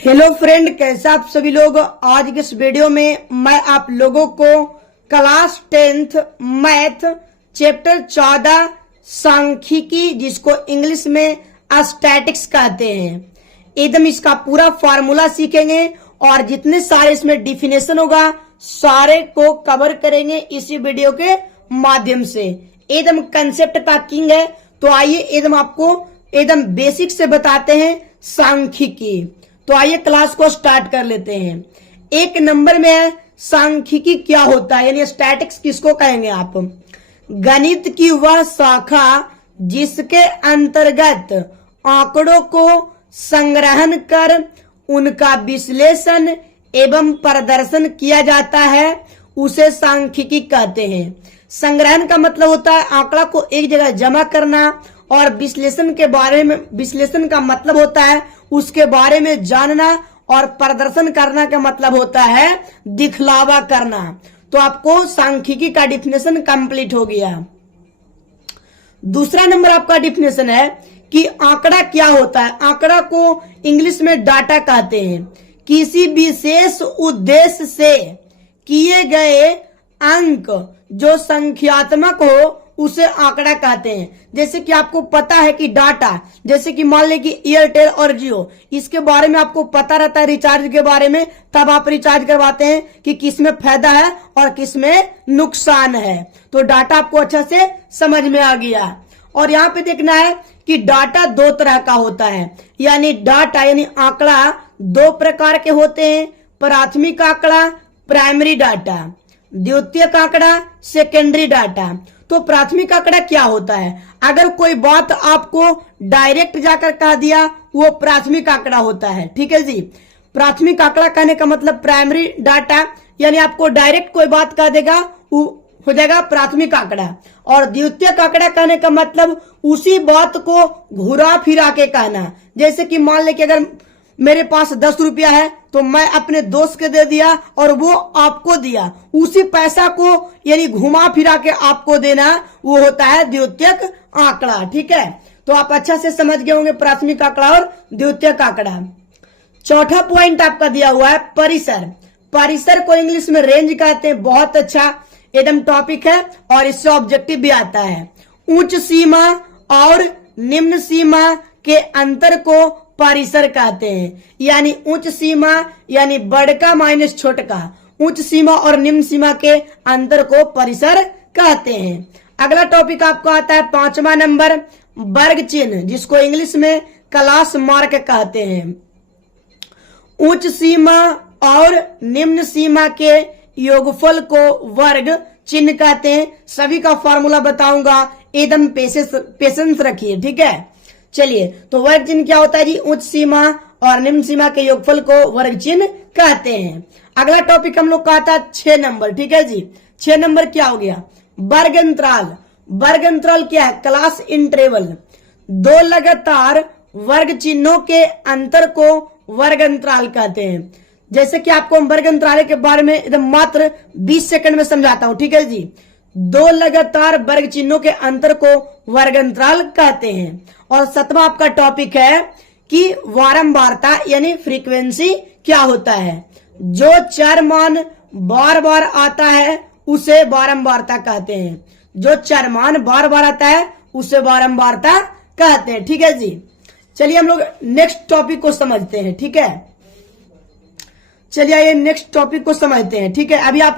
Hello friend, कैसे आप सभी लोग। आज के इस वीडियो में मैं आप लोगों को क्लास 10th मैथ चैप्टर 14 सांख्यिकी, जिसको इंग्लिश में स्टैटिक्स कहते हैं, एकदम इसका पूरा फार्मूला सीखेंगे और जितने सारे इसमें डिफिनेशन होगा सारे को कवर करेंगे इसी वीडियो के माध्यम से। एकदम कंसेप्ट का किंग है, तो आइए एकदम आपको एकदम बेसिक से बताते हैं सांख्यिकी। तो आइए क्लास को स्टार्ट कर लेते हैं। एक नंबर में है सांख्यिकी क्या होता है, यानी स्टैटिक्स किसको कहेंगे आप। गणित की वह शाखा जिसके अंतर्गत आंकड़ों को संग्रहण कर उनका विश्लेषण एवं प्रदर्शन किया जाता है, उसे सांख्यिकी कहते हैं। संग्रहण का मतलब होता है आंकड़ा को एक जगह जमा करना, और विश्लेषण का मतलब होता है उसके बारे में जानना, और प्रदर्शन करना का मतलब होता है दिखलावा करना। तो आपको सांख्यिकी का डिफिनेशन कंप्लीट हो गया। दूसरा नंबर आपका डिफिनेशन है कि आंकड़ा क्या होता है। आंकड़ा को इंग्लिश में डाटा कहते हैं। किसी विशेष उद्देश्य से किए गए अंक जो संख्यात्मक हो उसे आंकड़ा कहते हैं। जैसे कि आपको पता है कि डाटा, जैसे कि मान ले कि एयरटेल और जियो, इसके बारे में आपको पता रहता है रिचार्ज के बारे में, तब आप रिचार्ज करवाते हैं कि किसमें फायदा है और किसमें नुकसान है। तो डाटा आपको अच्छा से समझ में आ गया। और यहाँ पे देखना है कि डाटा दो तरह का होता है, यानी डाटा यानी आंकड़ा दो प्रकार के होते हैं। प्राथमिक आंकड़ा प्राइमरी डाटा, द्वितीयक आंकड़ा सेकेंडरी डाटा। तो प्राथमिक आंकड़ा क्या होता है। अगर कोई बात आपको डायरेक्ट जाकर कह दिया वो प्राथमिक आंकड़ा होता है। ठीक है जी। प्राथमिक आंकड़ा कहने का मतलब प्राइमरी डाटा, यानी आपको डायरेक्ट कोई बात कह देगा वो हो जाएगा प्राथमिक आंकड़ा। और द्वितीयक आंकड़ा कहने का मतलब उसी बात को घुरा फिरा के कहना। जैसे कि मान ले कि अगर मेरे पास 10 रुपया है तो मैं अपने दोस्त के दे दिया और वो आपको दिया, उसी पैसा को यानी घुमा फिरा के आपको देना, वो होता है द्वितीयक आंकड़ा। ठीक है, तो आप अच्छा से समझ गए होंगे प्राथमिक आंकड़ा और द्वितीयक आंकड़ा। चौथा पॉइंट आपका दिया हुआ है परिसर। परिसर को इंग्लिश में रेंज कहते हैं। बहुत अच्छा एकदम टॉपिक है और इससे ऑब्जेक्टिव भी आता है। उच्च सीमा और निम्न सीमा के अंतर को परिसर कहते हैं। यानी उच्च सीमा यानी बड़का माइनस छोटका, उच्च सीमा और निम्न सीमा के अंतर को परिसर कहते हैं। अगला टॉपिक आपको आता है 5वां नंबर वर्ग चिन्ह, जिसको इंग्लिश में क्लास मार्क कहते हैं। उच्च सीमा और निम्न सीमा के योगफल को वर्ग चिन्ह कहते हैं। सभी का फॉर्मूला बताऊंगा, एकदम पेशेंस रखिए। ठीक है, चलिए। तो वर्ग चिन्ह क्या होता है जी। उच्च सीमा और निम्न सीमा के योगफल को वर्ग चिन्ह कहते हैं। अगला टॉपिक हम लोग का आता है 6 नंबर। ठीक है जी। 6 नंबर क्या हो गया, वर्ग अंतराल। वर्ग अंतराल क्या है, क्लास इंटरवल। दो लगातार वर्ग चिन्हों के अंतर को वर्ग अंतराल कहते हैं। जैसे कि आपको हम वर्ग अंतराल के बारे में एकदम मात्र 20 सेकंड में समझाता हूं। ठीक है जी। दो लगातार वर्ग चिन्हों के अंतर को वर्ग अंतराल कहते हैं। और 7वां आपका टॉपिक है कि वारंवारता यानी फ्रीक्वेंसी क्या होता है। जो चर मान बार बार आता है उसे वारंवारता कहते हैं। जो चर मान बार बार आता है उसे वारंवारता कहते हैं। ठीक है जी। चलिए हम लोग नेक्स्ट टॉपिक को समझते हैं। ठीक है, चलिए आइए नेक्स्ट टॉपिक को समझते हैं। ठीक है, अभी हम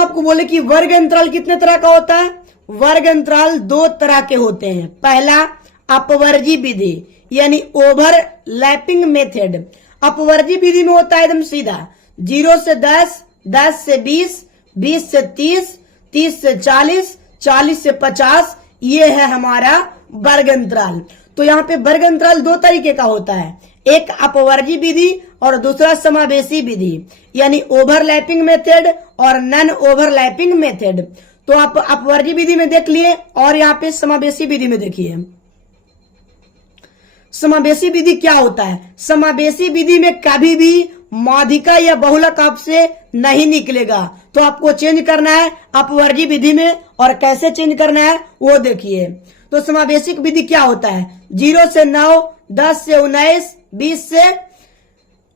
आपको बोले कि वर्ग अंतराल कितने तरह का होता है। वर्ग अंतराल 2 तरह के होते हैं। पहला अपवर्जी विधि यानी ओवरलैपिंग मेथड। अपवर्जी विधि में होता है एकदम सीधा 0 से 10, 10 से 20, 20 से 30, 30 से 40, 40 से 50, ये है हमारा वर्ग अंतराल। तो यहाँ पे वर्ग अंतराल 2 तरीके का होता है, एक अपवर्जी विधि और दूसरा समावेशी विधि, यानी ओवरलैपिंग मेथड और नॉन ओवरलैपिंग मेथड। तो आप अपवर्जी विधि में देख लिए और यहाँ पे समावेशी विधि में देखिए। समावेशी विधि क्या होता है। समावेशी विधि में कभी भी माध्यिका या बहुलक आपसे नहीं निकलेगा, तो आपको चेंज करना है अपवर्जी विधि में। और कैसे चेंज करना है वो देखिए। तो समावेशिक विधि क्या होता है, 0 से 9, 10 से 19, 20 से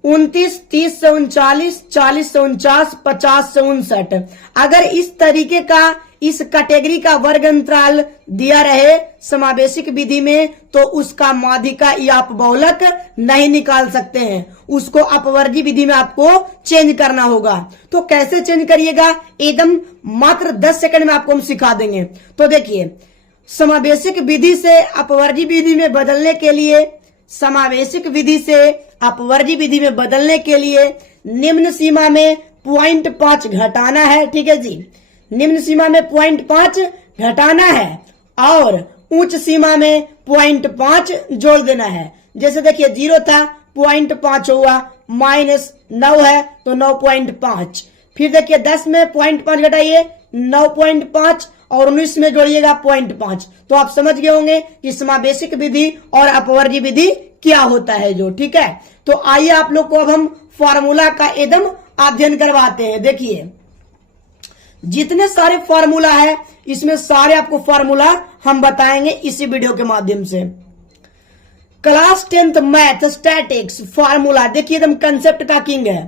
29, 30 से 39, 40 से 49, 50 से 59। अगर इस तरीके का इस कैटेगरी का वर्ग अंतराल दिया रहे समावेशिक विधि में तो उसका माध्यिका या अपबहुलक नहीं निकाल सकते हैं, उसको अपवर्गी विधि में आपको चेंज करना होगा। तो कैसे चेंज करिएगा, एकदम मात्र 10 सेकंड में आपको हम सिखा देंगे। तो देखिए, समावेशिक विधि से अपवर्गी विधि में बदलने के लिए, समावेशिक विधि से अपवर्गी विधि में बदलने के लिए निम्न सीमा में 0.5 घटाना है। ठीक है जी, निम्न सीमा में 0.5 घटाना है और उच्च सीमा में 0.5 जोड़ देना है। जैसे देखिए 0 था, 0.5 हुआ, -9 है तो 9.5। फिर देखिए 10 में 0.5 घटाइए 9.5 और 19 में जोड़िएगा 0.5। तो आप समझ गए होंगे कि समावेशिक विधि और अपवर्गी विधि क्या होता है जो। ठीक है, तो आइए आप लोग को अब हम फॉर्मूला का एकदम अध्ययन करवाते हैं। देखिए जितने सारे फॉर्मूला है इसमें सारे आपको फॉर्मूला हम बताएंगे इसी वीडियो के माध्यम से। Class 10th math statics formula देखिए एकदम कंसेप्ट का किंग है।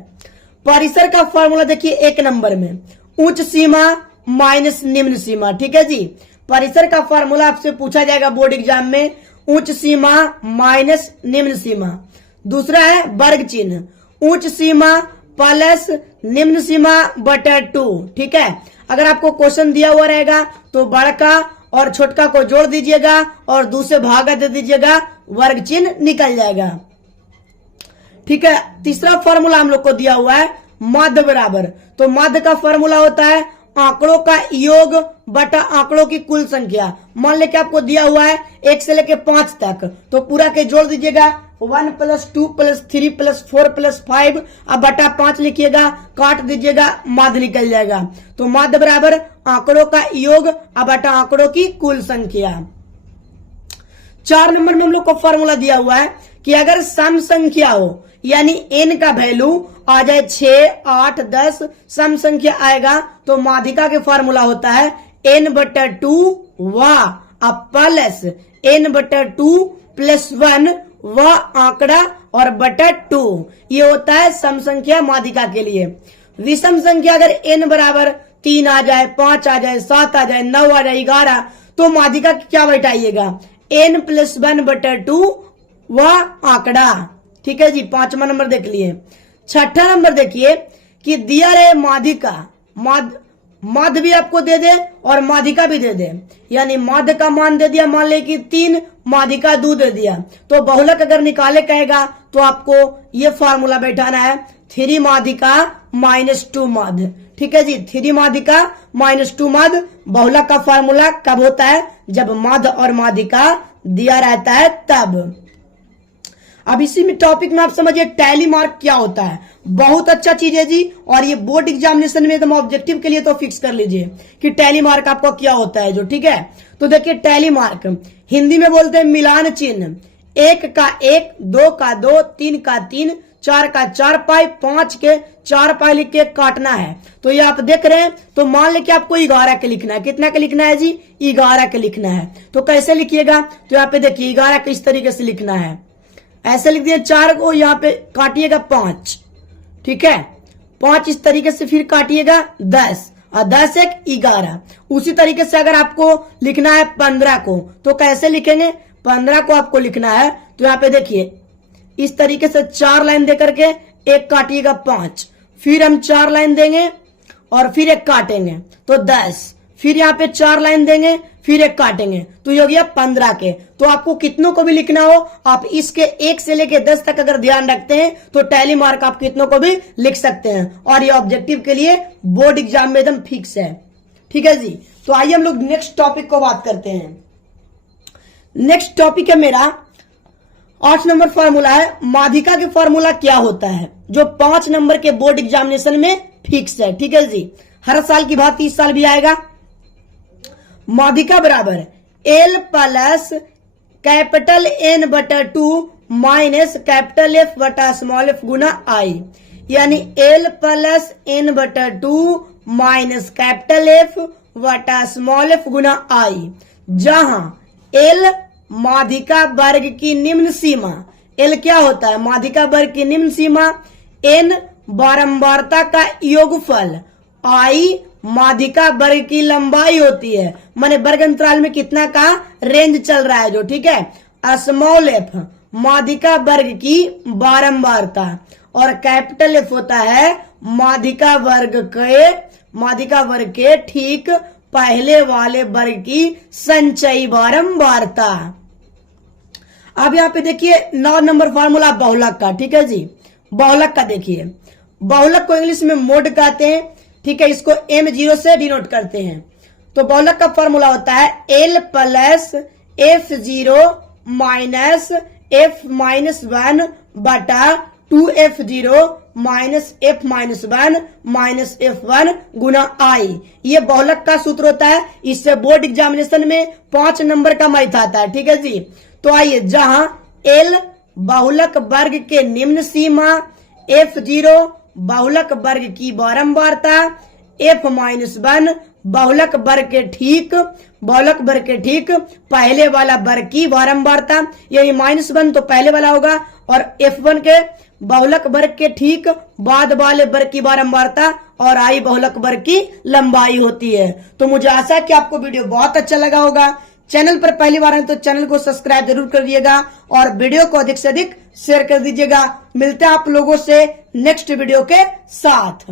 परिसर का फॉर्मूला देखिए 1 नंबर में, उच्च सीमा माइनस निम्न सीमा। ठीक है जी, परिसर का फॉर्मूला आपसे पूछा जाएगा बोर्ड एग्जाम में, उच्च सीमा माइनस निम्न सीमा। दूसरा है वर्ग चिन्ह, उच्च सीमा प्लस निम्न सीमा बटा 2। ठीक है, अगर आपको क्वेश्चन दिया हुआ रहेगा तो बड़का और छोटका को जोड़ दीजिएगा और दूसरे भागा दे दीजिएगा, वर्ग चिन्ह निकल जाएगा। ठीक है, तीसरा फॉर्मूला हम लोग को दिया हुआ है माध्य बराबर। तो माध्य का फॉर्मूला होता है आंकड़ों का योग बटा आंकड़ों की कुल संख्या। मान लेके आपको दिया हुआ है 1 से लेके 5 तक, तो पूरा के जोड़ दीजिएगा 1 + 2 + 3 + 4 + 5, अब बटा 5 लिखिएगा, काट दीजिएगा, माध्य निकल जाएगा। तो माध्य बराबर आंकड़ों का योग अब बटा आंकड़ों की कुल संख्या। 4 नंबर में हम लोग को फॉर्मूला दिया हुआ है कि अगर सम संख्या हो यानी n का वैल्यू आ जाए 6, 8, 10 सम संख्या आएगा तो माध्यिका के फॉर्मूला होता है n/2 व प्लस n/2 + 1 व आंकड़ा और बटा 2। ये होता है सम संख्या माध्यिका के लिए। विषम संख्या अगर n बराबर 3 आ जाए, 5 आ जाए, 7 आ जाए, 9 आ जाए, 11 तो माध्यिका क्या बैठाइएगा n + 1/2 व आंकड़ा। ठीक है जी, 5वां नंबर देख लिए। 6ठा नंबर देखिए कि दिया रहे माध्यिका, माध्य भी आपको दे दे और माध्यिका भी दे दे, यानी माध्य का मान दे दिया, मान ले कि 3, माध्यिका 2 दे दिया, तो बहुलक अगर निकाले कहेगा तो आपको ये फॉर्मूला बैठाना है 3 माध्यिका -2 माध्य। ठीक है जी, 3 माध्यिका -2 माध्य बहुलक का फॉर्मूला कब होता है, जब माध्य और माध्यिका दिया रहता है तब। अब इसी में टॉपिक में आप समझिए टैली मार्क क्या होता है। बहुत अच्छा चीज है जी, और ये बोर्ड एग्जामिनेशन में एकदम ऑब्जेक्टिव के लिए तो फिक्स कर लीजिए कि टैली मार्क आपको क्या होता है जो। ठीक है, तो देखिए टैली मार्क हिंदी में बोलते हैं मिलान चिन्ह। 1 का 1, 2 का 2, 3 का 3, 4 का 4 पाई, 5 के 4 पाई लिख के काटना है। तो ये आप देख रहे हैं, तो मान लेके आपको 11 के लिखना है। कितना के लिखना है जी, 11 के लिखना है। तो कैसे लिखिएगा, तो यहाँ पे देखिए 11 के इस तरीके से लिखना है, ऐसे लिख दिया। 4 को यहाँ पे काटिएगा 5, ठीक है, 5 इस तरीके से, फिर काटिएगा 10 और 10 1 11। उसी तरीके से अगर आपको लिखना है 15 को तो कैसे लिखेंगे, 15 को आपको लिखना है तो यहाँ पे देखिए इस तरीके से 4 लाइन दे करके एक काटिएगा 5, फिर हम 4 लाइन देंगे और फिर एक काटेंगे तो 10, फिर यहाँ पे 4 लाइन देंगे फिर एक काटेंगे, तो ये हो गया 15 के। तो आपको कितनों को भी लिखना हो आप इसके 1 से लेके 10 तक अगर ध्यान रखते हैं तो टैली मार्क आप कितनों को भी लिख सकते हैं, और ये ऑब्जेक्टिव के लिए बोर्ड एग्जाम में एकदम फिक्स है। ठीक है जी, तो आइए हम लोग नेक्स्ट टॉपिक को बात करते हैं। नेक्स्ट टॉपिक है मेरा 8 नंबर फॉर्मूला है माध्यिका के फॉर्मूला क्या होता है, जो 5 नंबर के बोर्ड एग्जामिनेशन में फिक्स है। ठीक है जी, हर साल की भांति इस साल भी आएगा। माध्यिका बराबर L plus capital N/2 minus capital F बटा स्मॉल f गुना I, यानी L plus N/2 minus capital F बटा स्मॉल f गुना I, जहां L माध्यिका वर्ग की निम्न सीमा। एल क्या होता है? माध्यिका वर्ग की निम्न सीमा। एन बारंबारता का योगफल। आई माध्यिका वर्ग की लंबाई होती है, माने वर्ग अंतराल में कितना का रेंज चल रहा है जो, ठीक है। स्मॉल एफ माध्यिका वर्ग की बारंबारता और कैपिटल एफ होता है माध्यिका वर्ग के ठीक पहले वाले वर्ग की संचयी बारंबारता। अब यहाँ पे देखिए 9 नंबर फॉर्मूला बहुलक का, ठीक है जी। बहुलक का देखिए, बहुलक को इंग्लिश में मोड कहते हैं, ठीक है। इसको M0 से डिनोट करते हैं। तो बहुलक का फॉर्मूला होता है L plus F0 minus F-1 बटा 2F0 minus F-1 minus F1 Guna I। ये बहुलक का सूत्र होता है। इससे बोर्ड एग्जामिनेशन में 5 नंबर का मैथ आता है, ठीक है जी। तो आइए, जहां L बहुलक वर्ग के निम्न सीमा, F0 बहुलक वर्ग की बारंबारता, F-1 बहुलक वर्ग के ठीक पहले वाला वर्ग की बारंबारता, यही -1 तो पहले वाला होगा, और F1 के बहुलक वर्ग के ठीक बाद वाले वर्ग की बारंबारता, और I बहुलक वर्ग की लंबाई होती है। तो मुझे आशा है कि आपको वीडियो बहुत अच्छा लगा होगा। चैनल पर पहली बार है तो चैनल को सब्सक्राइब जरूर कर दिएगा और वीडियो को अधिक से अधिक शेयर कर दीजिएगा। मिलते हैं आप लोगों से नेक्स्ट वीडियो के साथ।